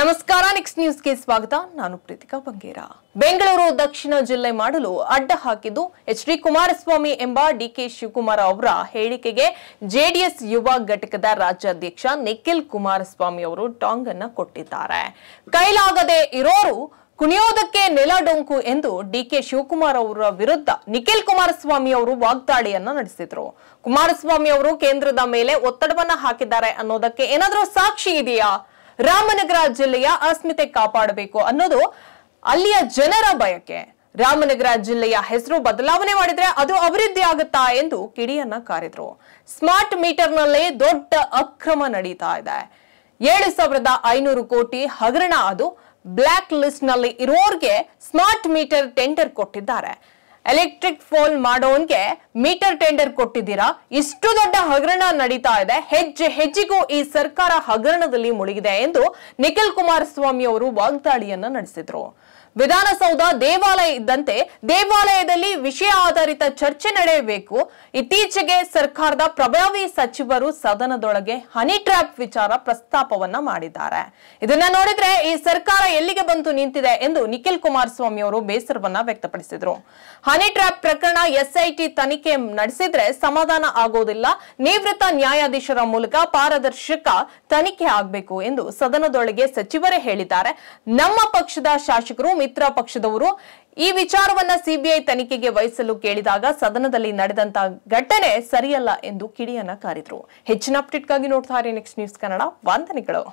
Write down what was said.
ನಮಸ್ಕಾರ, ನೆಕ್ಸ್ಟ್ ನ್ಯೂಸ್ಗೆ ಸ್ವಾಗತ. ನಾನು ಪ್ರೀತಿಕಾ ಬಂಗೇರ. ಬೆಂಗಳೂರು ದಕ್ಷಿಣ ಜಿಲ್ಲೆ ಮಾಡಲು ಅಡ್ಡ ಹಾಕಿದ್ದು ಎಚ್.ಡಿ. ಕುಮಾರಸ್ವಾಮಿ ಎಂಬ ಡಿ.ಕೆ. ಶಿವಕುಮಾರ್ ಅವರ ಹೇಳಿಕೆಗೆ ಜೆಡಿಎಸ್ ಯುವ ಘಟಕದ ರಾಜ್ಯಾಧ್ಯಕ್ಷ ನಿಖಿಲ್ ಕುಮಾರಸ್ವಾಮಿ ಅವರು ಟಾಂಗ್ ಅನ್ನು ಕೊಟ್ಟಿದ್ದಾರೆ. ಕೈಲಾಗದೆ ಇರೋರು ಕುಣಿಯೋದಕ್ಕೆ ನೆಲ ಡೊಂಕು ಎಂದು ಡಿ.ಕೆ. ಶಿವಕುಮಾರ್ ಅವರ ವಿರುದ್ಧ ನಿಖಿಲ್ ಕುಮಾರಸ್ವಾಮಿ ಅವರು ವಾಗ್ದಾಳಿಯನ್ನ ನಡೆಸಿದ್ರು. ಕುಮಾರಸ್ವಾಮಿ ಅವರು ಕೇಂದ್ರದ ಮೇಲೆ ಒತ್ತಡವನ್ನ ಹಾಕಿದ್ದಾರೆ ಅನ್ನೋದಕ್ಕೆ ಏನಾದರೂ ಸಾಕ್ಷಿ ಇದೆಯಾ? ರಾಮನಗರ ಜಿಲ್ಲೆಯ ಅಸ್ಮಿತೆ ಕಾಪಾಡಬೇಕು ಅನ್ನೋದು ಅಲ್ಲಿಯ ಜನರ ಬಯಕೆ. ರಾಮನಗರ ಜಿಲ್ಲೆಯ ಹೆಸರು ಬದಲಾವಣೆ ಮಾಡಿದ್ರೆ ಅದು ಅಭಿವೃದ್ಧಿ ಆಗುತ್ತಾ ಎಂದು ಕಿಡಿಯನ್ನ ಕಾರಿದ್ರು. ಸ್ಮಾರ್ಟ್ ಮೀಟರ್ ನಲ್ಲಿ ದೊಡ್ಡ ಅಕ್ರಮ ನಡೀತಾ ಇದೆ. 7,500 ಕೋಟಿ ಹಗರಣ. ಅದು ಬ್ಲಾಕ್ ಲಿಸ್ಟ್ ನಲ್ಲಿ ಇರೋರ್ಗೆ ಸ್ಮಾರ್ಟ್ ಮೀಟರ್ ಟೆಂಡರ್ ಕೊಟ್ಟಿದ್ದಾರೆ. ಎಲೆಕ್ಟ್ರಿಕ್ ಫೋನ್ ಮಾಡೋನ್ಗೆ ಮೀಟರ್ ಟೆಂಡರ್ ಕೊಟ್ಟಿದ್ದೀರಾ? ಇಷ್ಟು ದೊಡ್ಡ ಹಗರಣ ನಡೀತಾ ಇದೆ. ಹೆಜ್ಜೆ ಹೆಜ್ಜೆಗೂ ಈ ಸರ್ಕಾರ ಹಗರಣದಲ್ಲಿ ಮುಳುಗಿದೆ ಎಂದು ನಿಖಿಲ್ ಕುಮಾರಸ್ವಾಮಿ ಅವರು ವಾಗ್ದಾಳಿಯನ್ನ ನಡೆಸಿದ್ರು. ವಿಧಾನಸೌಧ ದೇವಾಲಯ ಇದ್ದಂತೆ ದೇವಾಲಯದಲ್ಲಿ ವಿಷಯ ಆಧಾರಿತ ಚರ್ಚೆ ನಡೆಯಬೇಕು. ಇತ್ತೀಚೆಗೆ ಸರ್ಕಾರದ ಪ್ರಭಾವಿ ಸಚಿವರು ಸದನದೊಳಗೆ ಹನಿ ಟ್ರ್ಯಾಪ್ ವಿಚಾರ ಪ್ರಸ್ತಾಪವನ್ನ ಮಾಡಿದ್ದಾರೆ. ಇದನ್ನ ನೋಡಿದ್ರೆ ಈ ಸರ್ಕಾರ ಎಲ್ಲಿಗೆ ಬಂತು ನಿಂತಿದೆ ಎಂದು ನಿಖಿಲ್ ಕುಮಾರಸ್ವಾಮಿ ಅವರು ಬೇಸರವನ್ನ ವ್ಯಕ್ತಪಡಿಸಿದ್ರು. ಹನಿ ಟ್ರ್ಯಾಪ್ ಪ್ರಕರಣ ಎಸ್ಐಟಿ ತನಿಖೆ ನಡೆಸಿದ್ರೆ ಸಮಾಧಾನ ಆಗೋದಿಲ್ಲ. ನಿವೃತ್ತ ನ್ಯಾಯಾಧೀಶರ ಮೂಲಕ ಪಾರದರ್ಶಕ ತನಿಖೆ ಆಗಬೇಕು ಎಂದು ಸದನದೊಳಗೆ ಸಚಿವರೇ ಹೇಳಿದ್ದಾರೆ. ನಮ್ಮ ಪಕ್ಷದ ಶಾಸಕರು ಮಿತ್ರ ಪಕ್ಷದವರು ಈ ವಿಚಾರವನ್ನ ಸಿಬಿಐ ತನಿಖೆಗೆ ವಹಿಸಲು ಕೇಳಿದಾಗ ಸದನದಲ್ಲಿ ನಡೆದಂತ ಘಟನೆ ಸರಿಯಲ್ಲ ಎಂದು ಕಿಡಿಯನ್ನ ಕಾರಿದ್ರು. ಹೆಚ್ಚಿನ ಅಪ್ಡೇಟ್ಗಾಗಿ ನೋಡ್ತಾ ಇರಿ ನೆಕ್ಸ್ಟ್ ನ್ಯೂಸ್ ಕನ್ನಡ. ವಂದನೆಗಳು.